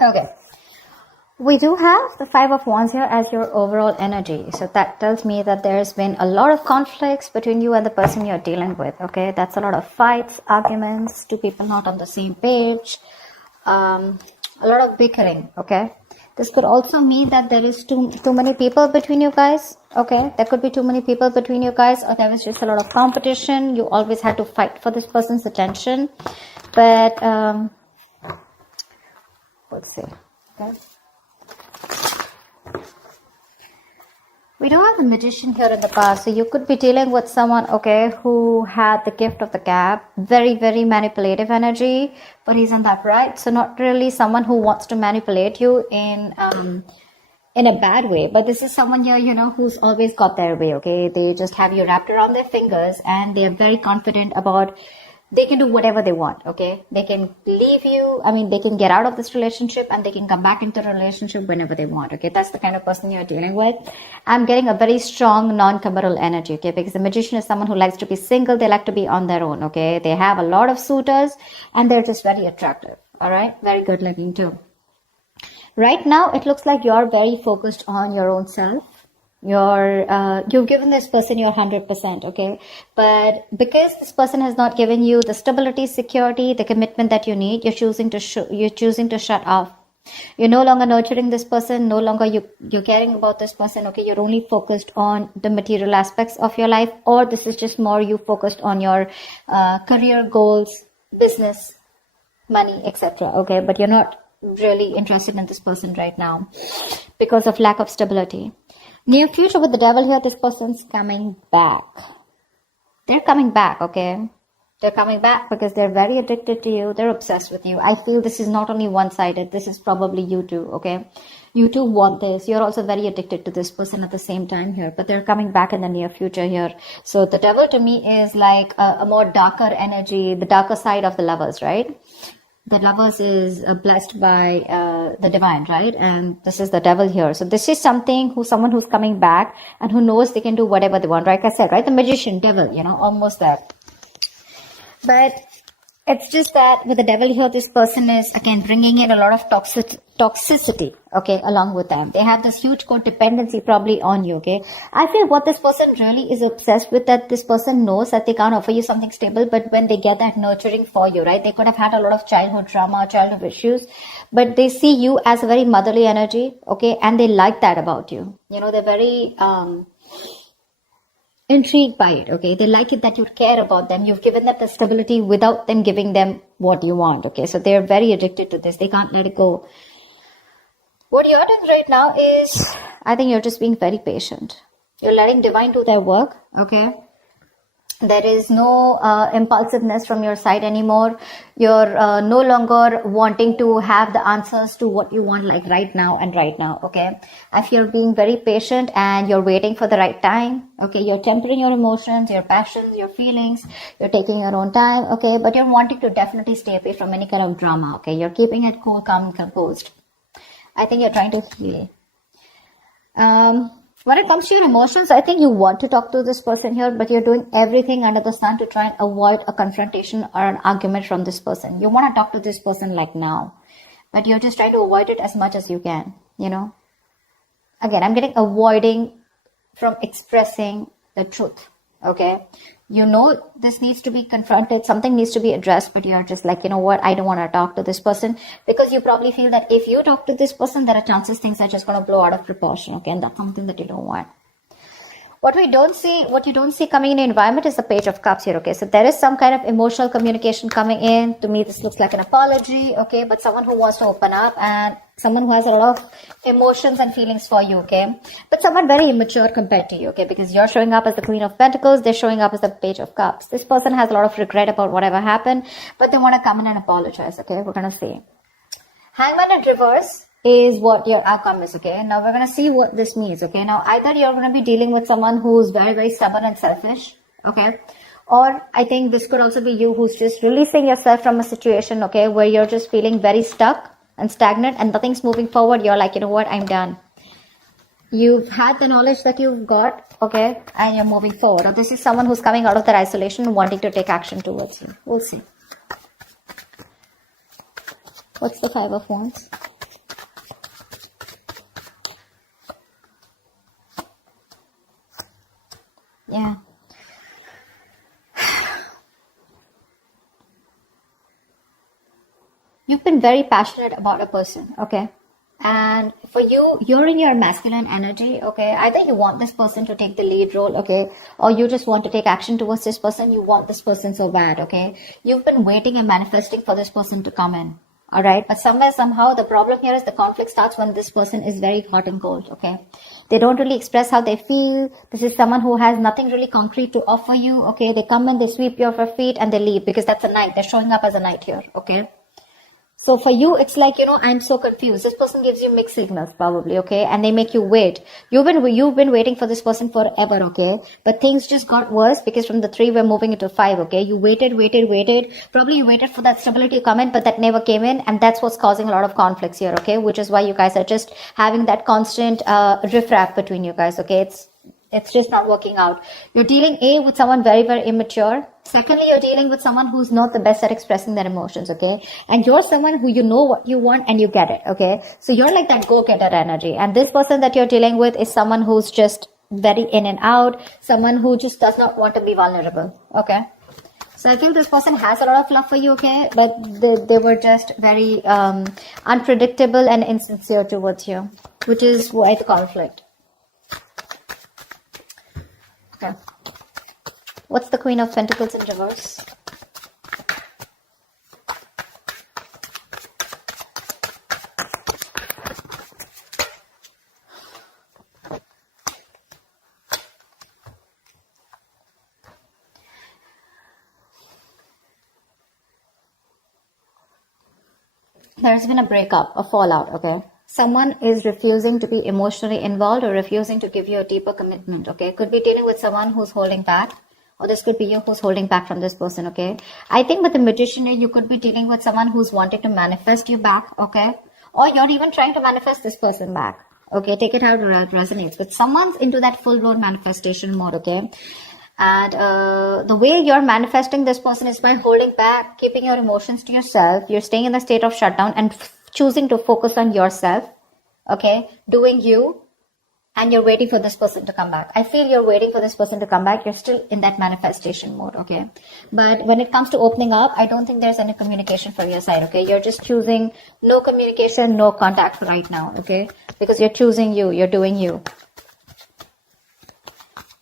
Okay. We do have the Five of Wands here as your overall energy. So that tells me that there's been a lot of conflicts between you and the person you're dealing with. Okay. That's a lot of fights, arguments, two people not on the same page, a lot of bickering. Okay. This could also mean that there is too many people between you guys. Okay. There could be too many people between you guys, or there was just a lot of competition. You always had to fight for this person's attention. But, let's see. Okay. We do have the Magician here in the past, so you could be dealing with someone, okay, who had the gift of the gab, very, very manipulative energy, but he's in that right. So not really someone who wants to manipulate you in a bad way, but this is someone here, you know, who's always got their way, okay. They just have you wrapped around their fingers, and they are very confident about they can do whatever they want, okay. They can leave you, I mean, they can get out of this relationship and they can come back into the relationship whenever they want, okay. That's the kind of person you're dealing with. I'm getting a very strong non-committal energy, okay, because the Magician is someone who likes to be single. They like to be on their own, okay. They have a lot of suitors and they're just very attractive, all right. Very good looking too. Right now, it looks like you're very focused on your own self. You've given this person your 100%, okay, but because this person has not given you the stability, security, the commitment that you need, you're choosing to shut off. You're no longer nurturing this person, no longer you're caring about this person, okay. You're only focused on the material aspects of your life, or this is just more you focused on your career goals, business, money, etc., okay, but you're not really interested in this person right now because of lack of stability. Near future with the Devil here, this person's coming back. They're coming back, okay? They're coming back because they're very addicted to you. They're obsessed with you. I feel this is not only one-sided. This is probably you too, okay? You too want this. You're also very addicted to this person at the same time here. But they're coming back in the near future here. So the Devil to me is like a more darker energy, the darker side of the Lovers, right? The Lovers is blessed by the divine, right? And this is the Devil here. So this is someone who's coming back and who knows they can do whatever they want. Like I said, right? The Magician, Devil, you know, almost that. But it's just that with the Devil here, this person is again bringing in a lot of toxicity, okay, along with them. They have this huge codependency probably on you, okay. I feel what this person really is obsessed with, that this person knows that they can't offer you something stable, but when they get that nurturing for you, right, they could have had a lot of childhood trauma, childhood issues, but they see you as a very motherly energy, okay, and they like that about you. You know, they're very intrigued by it, okay. They like it that you care about them. You've given them the stability without them giving them what you want, okay. So they're very addicted to this. They can't let it go. What you're doing right now is, I think you're just being very patient. You're letting divine do their work, okay. There is no impulsiveness from your side anymore. You're no longer wanting to have the answers to what you want, like right now, okay. I feel you're being very patient and you're waiting for the right time, okay. You're tempering your emotions, your passions, your feelings. You're taking your own time, okay. But you're wanting to definitely stay away from any kind of drama, okay. You're keeping it cool, calm, and composed. I think you're trying to heal. When it comes to your emotions, I think you want to talk to this person here, but you're doing everything under the sun to try and avoid a confrontation or an argument from this person. You want to talk to this person like now, but you're just trying to avoid it as much as you can, you know. Again, I'm getting avoiding from expressing the truth, okay. You know this needs to be confronted, something needs to be addressed, but you're just like, you know what, I don't want to talk to this person, because you probably feel that if you talk to this person, there are chances things are just going to blow out of proportion, okay, and that's something that you don't want. What you don't see coming in the environment is the Page of Cups here, okay. So there is some kind of emotional communication coming in. To me, this looks like an apology, okay, but someone who wants to open up and someone who has a lot of emotions and feelings for you, okay, but someone very immature compared to you, okay, because you're showing up as the Queen of Pentacles, they're showing up as the Page of Cups. This person has a lot of regret about whatever happened, but they want to come in and apologize, okay. We're going to see. Hangman in reverse is what your outcome is, okay. Now we're going to see what this means, okay. Now either you're going to be dealing with someone who's very, very stubborn and selfish, okay, or I think this could also be you who's just releasing yourself from a situation, okay, where you're just feeling very stuck and stagnant and nothing's moving forward. You're like, you know what, I'm done. You've had the knowledge that you've got, okay, and you're moving forward. Or this is someone who's coming out of their isolation and wanting to take action towards you. We'll see. What's the Five of Wands? You've been very passionate about a person, okay? And for you, you're in your masculine energy, okay? Either you want this person to take the lead role, okay? Or you just want to take action towards this person. You want this person so bad, okay? You've been waiting and manifesting for this person to come in, all right? But somewhere, somehow, the problem here is the conflict starts when this person is very hot and cold, okay? They don't really express how they feel. This is someone who has nothing really concrete to offer you, okay? They come in, they sweep you off your feet, and they leave because that's a knight. They're showing up as a knight here, okay? So for you, it's like, I'm so confused. This person gives you mixed signals probably, okay? And they make you wait. You've been waiting for this person forever, okay? But things just got worse because from the 3, we're moving into 5, okay? You waited. Probably you waited for that stability to come in, but that never came in. And that's what's causing a lot of conflicts here, okay? Which is why you guys are just having that constant riffraff between you guys, okay? It's just not working out. You're dealing with someone very, very immature. Secondly, you're dealing with someone who's not the best at expressing their emotions, okay? And you're someone who you know what you want and you get it, okay? So you're like that go-getter energy. And this person that you're dealing with is someone who's just very in and out, someone who just does not want to be vulnerable, okay? So I think this person has a lot of love for you, okay? But they were just very unpredictable and insincere towards you, which is why the conflict. Okay. What's the Queen of Pentacles in reverse? There's been a breakup, a fallout, okay? Someone is refusing to be emotionally involved or refusing to give you a deeper commitment, okay? Could be dealing with someone who's holding back, or this could be you who's holding back from this person, okay? I think with the Magician, you could be dealing with someone who's wanting to manifest you back, okay? Or you're even trying to manifest this person back, okay? Take it how it resonates. But someone's into that full-blown manifestation mode, okay? And the way you're manifesting this person is by holding back, keeping your emotions to yourself. You're staying in a state of shutdown and choosing to focus on yourself, okay, doing you, and you're waiting for this person to come back. I feel you're waiting for this person to come back. You're still in that manifestation mode, okay? But when it comes to opening up, I don't think there's any communication from your side, okay? You're just choosing no communication, no contact right now, okay? Because you're choosing you, you're doing you.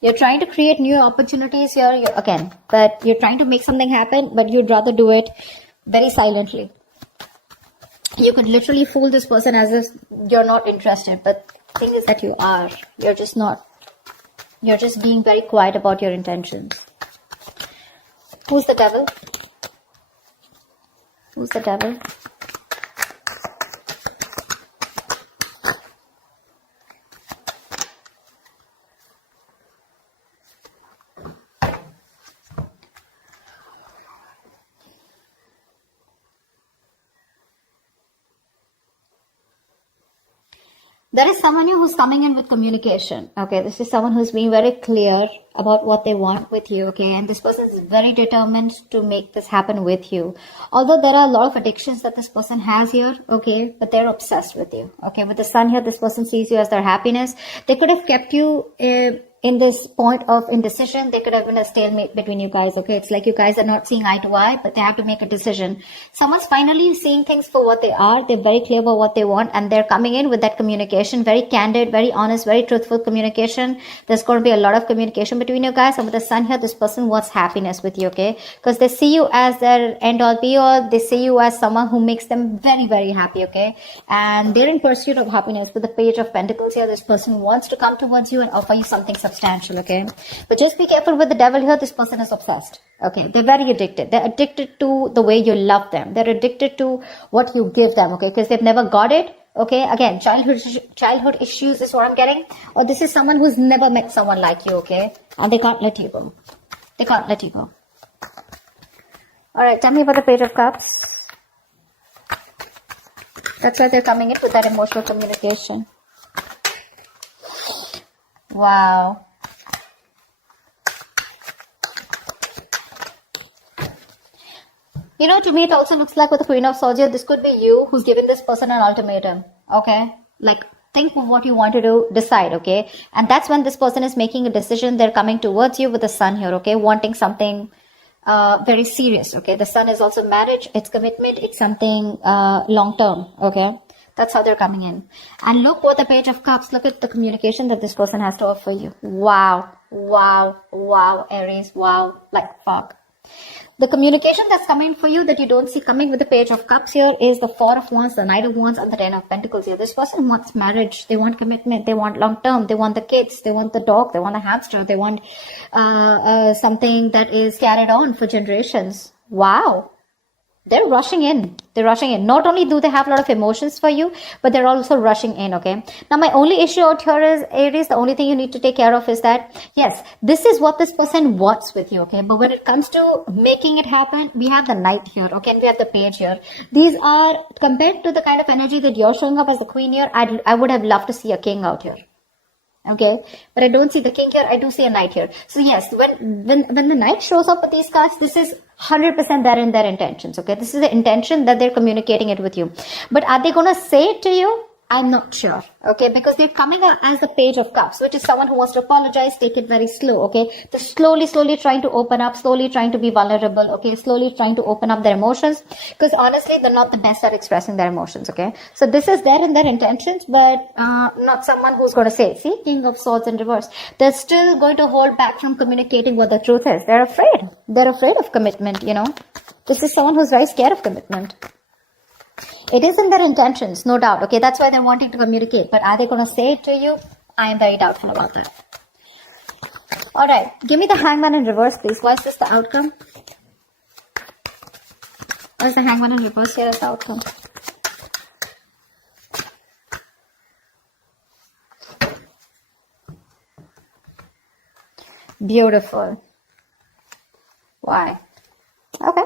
You're trying to create new opportunities here, again, but you're trying to make something happen, but you'd rather do it very silently. You could literally fool this person as if you're not interested, but the thing is that you are. You're just not. You're just being very quiet about your intentions. Who's the devil? Who's the devil? There is someone who's coming in with communication. Okay, this is someone who's being very clear about what they want with you. Okay, and this person is very determined to make this happen with you. Although there are a lot of addictions that this person has here. Okay, but they're obsessed with you. Okay, with the sun here, this person sees you as their happiness. They could have kept you in this point of indecision. They could have been a stalemate between you guys. Okay, it's like you guys are not seeing eye to eye, but they have to make a decision. Someone's finally seeing things for what they are. They're very clear about what they want, and they're coming in with that communication, very candid, very honest, very truthful communication. There's going to be a lot of communication between you guys. And with the sun here, this person wants happiness with you, okay? Because they see you as their end all be all. They see you as someone who makes them very, very happy, okay? And they're in pursuit of happiness. With the Page of Pentacles here, this person wants to come towards you and offer you something substantial, okay? But just be careful with the devil here. This person is obsessed, okay? They're very addicted. They're addicted to the way you love them. They're addicted to what you give them, okay? Because they've never got it, okay? Again, childhood issues is what I'm getting. Or this is someone who's never met someone like you, okay? And they can't let you go. They can't let you go. All right, tell me about the Page of Cups. That's why they're coming in with that emotional communication. Wow. You know, to me, it also looks like with the Queen of Swords here, this could be you who's giving this person an ultimatum, okay? Like, think of what you want to do, decide, okay? And that's when this person is making a decision. They're coming towards you with the sun here, okay? Wanting something very serious, okay? The sun is also marriage, it's commitment, it's something long term, okay? That's how they're coming in. And look what the Page of Cups, look at the communication that this person has to offer you. Wow, wow, wow, Aries, wow, like fuck. The communication that's coming for you that you don't see coming with the Page of Cups here is the Four of Wands, the Knight of Wands, and the Ten of Pentacles here. This person wants marriage. They want commitment. They want long term. They want the kids. They want the dog. They want a hamster. They want something that is carried on for generations. Wow. They're rushing in. They're rushing in. Not only do they have a lot of emotions for you, but they're also rushing in, okay? Now, my only issue out here is, Aries, the only thing you need to take care of is that, yes, this is what this person wants with you, okay? But when it comes to making it happen, we have the Knight here, okay? And we have the Page here. These are, compared to the kind of energy that you're showing up as the Queen here, I would have loved to see a King out here. Okay, but I don't see the King here. I do see a Knight here. So yes, when the Knight shows up with these cards, this is 100% there in their intentions. Okay, this is the intention that they're communicating it with you. But are they going to say it to you? I'm not sure, okay, because they're coming out as the Page of Cups, which is someone who wants to apologize, take it very slow, okay. They're slowly trying to open up, slowly trying to be vulnerable, okay, slowly trying to open up their emotions, because honestly, they're not the best at expressing their emotions, okay. So this is there in their intentions, but not someone who's going to say, see, King of Swords in reverse. They're still going to hold back from communicating what the truth is. They're afraid. They're afraid of commitment, you know. This is someone who's very scared of commitment. It is in their intentions, no doubt. Okay, that's why they're wanting to communicate. But are they going to say it to you? I am very doubtful about that. All right, give me the Hangman in reverse, please. Why is this the outcome? Why is the Hangman in reverse here as the outcome? Beautiful. Why? Okay.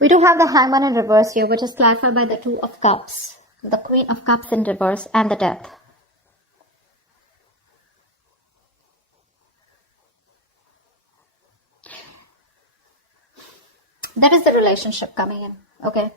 We do have the Hangman in reverse here, which is clarified by the Two of Cups, the Queen of Cups in reverse, and the Death. That is the relationship coming in, okay?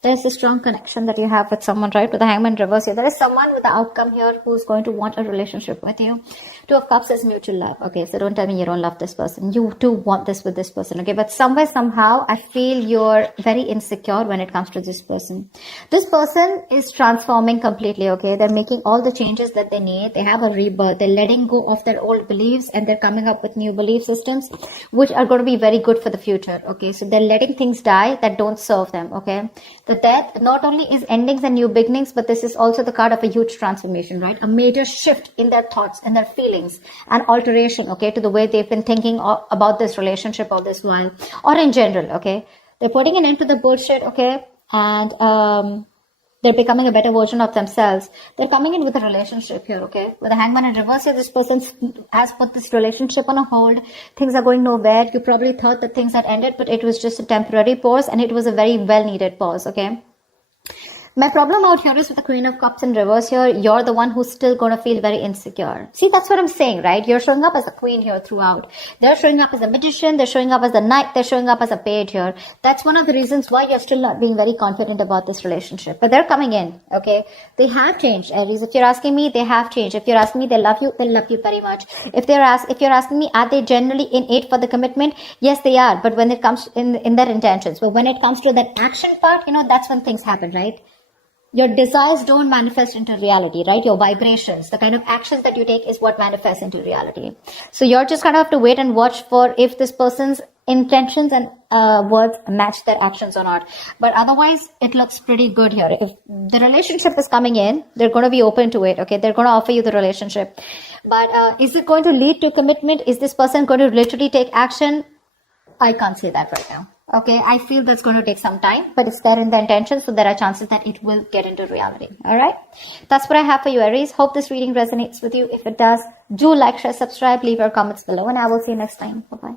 There's a strong connection that you have with someone, right? With the Hangman in reverse here. There is someone with the outcome here who's going to want a relationship with you. Two of Cups is mutual love. Okay, so don't tell me you don't love this person. You too want this with this person, okay? But somewhere, somehow, I feel you're very insecure when it comes to this person. This person is transforming completely, okay? They're making all the changes that they need. They have a rebirth. They're letting go of their old beliefs and they're coming up with new belief systems, which are going to be very good for the future, okay? So they're letting things die that don't serve them, okay? The Death not only is endings and new beginnings, but this is also the card of a huge transformation, right? A major shift in their thoughts and their feelings, and alteration, okay, to the way they've been thinking about this relationship all this while, or in general, okay? They're putting an end to the bullshit, okay? And they're becoming a better version of themselves. They're coming in with a relationship here, okay? With the Hangman in reverse here, this person has put this relationship on a hold. Things are going nowhere. You probably thought that things had ended, but it was just a temporary pause, and it was a very well-needed pause, okay? My problem out here is with the Queen of Cups in reverse here, you're the one who's still going to feel very insecure. See, that's what I'm saying, right? You're showing up as a queen here throughout. They're showing up as a magician. They're showing up as a knight. They're showing up as a page here. That's one of the reasons why you're still not being very confident about this relationship. But they're coming in, okay? They have changed, Aries. If you're asking me, they have changed. If you're asking me, they love you very much. If you're asking me, are they generally innate for the commitment? Yes, they are. But when it comes in their intentions, but when it comes to that action part, you know, that's when things happen, right? Your desires don't manifest into reality, right? Your vibrations, the kind of actions that you take is what manifests into reality. So you're just kind of have to wait and watch for if this person's intentions and words match their actions or not. But otherwise, it looks pretty good here. If the relationship is coming in, they're going to be open to it, okay? They're going to offer you the relationship. But is it going to lead to commitment? Is this person going to literally take action? I can't say that right now. Okay, I feel that's going to take some time, but it's there in the intention, so there are chances that it will get into reality. All right, that's what I have for you, Aries. Hope this reading resonates with you. If it does, do like, share, subscribe, leave your comments below, and I will see you next time. Bye-bye.